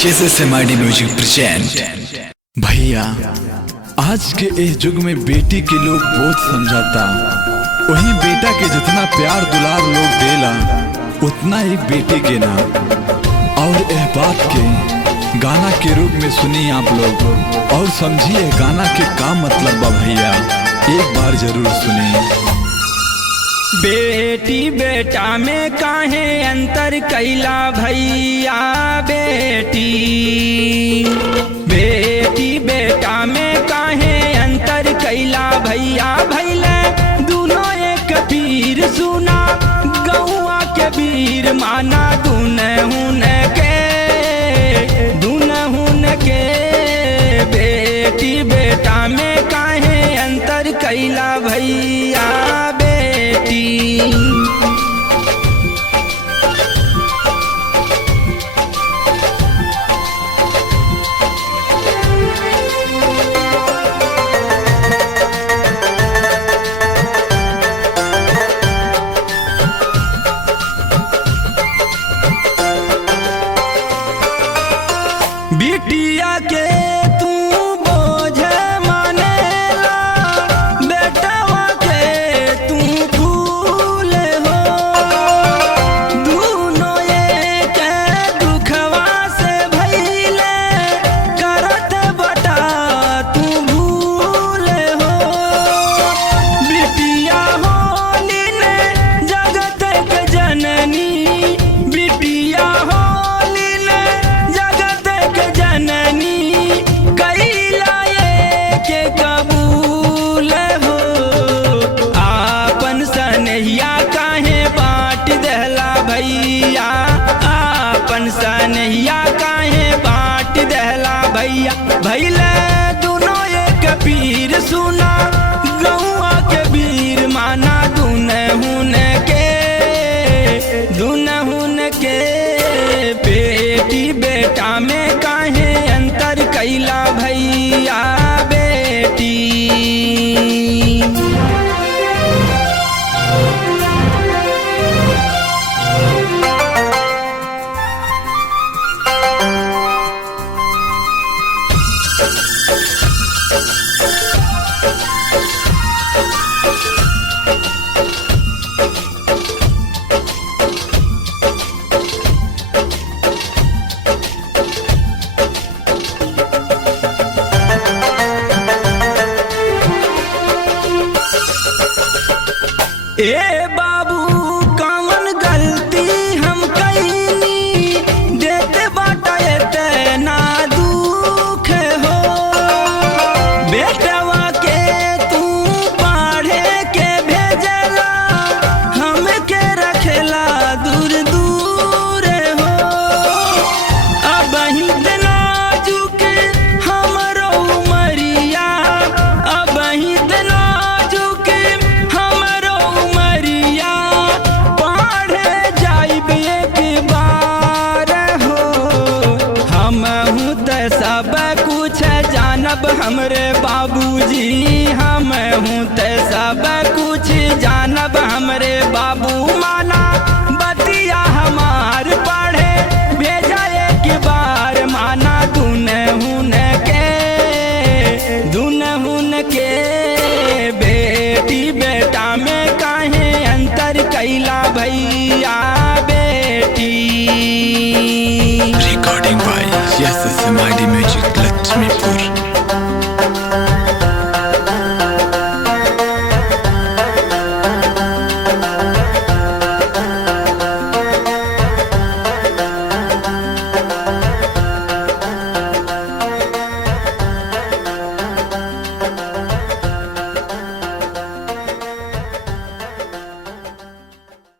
SMID music present. भैया आज के इस युग में बेटी के लोग बहुत समझाता, वही बेटा के जितना प्यार दुलार लोग देला उतना एक बेटे के ना। और यह बात के गाना के रूप में सुनी आप लोग और समझिए गाना के का मतलब बा भैया, एक बार जरूर सुनिए। बेटी बेटा में काहे अंतर कैला भैया, बेटी बेटी बेटा में काहे अंतर कैला भैया। भैले दोनों एक पीर सुना गौआ के वीर माना दुनहुन के बेटी बेटा में काहे अंतर कैला भैया, बेटी बिटिया के तू बोझ मानेला, बेटवा के तू फूल हो। दोनों एक दुखवा से भइले करत बटा तू भूल हो। बिटिया होली ने जगत के जननी, बिटिया होली ने जगत के जननी कैला के कबूल हो। आपन सनहिया काहे बाँट देला भैया, आपन सनहिया काहे बाँट देला भैया। भैले दोनों एक पीर सुना गौआ के वीर माना दुनहुन के बेटी बेटा में काहे अंतर कैला भैया, बेटी ए बाबू कौन गलती हम कैनी, देते बाटा इतना दुख हो। बेटवा के तू पढ़े के भेजला, हमके रखेला दूर दूर हो। अब इतना नाजुक हमरो उमरिया, अब इतना नाजुक हमरो उमरिया, पढ़े जाइब एक बार हो। हमहूँ त सब कुछ जानब हमरे बाबूजी, हमहूँ त सब कुछ जानब हमरे बाबू माना बतिया हमार पढ़े भेजा एक बार माना दुनहुन के बेटी बेटा में काहे अंतर कैला भैया, बेटी। Recording by SMID music Laxmipur.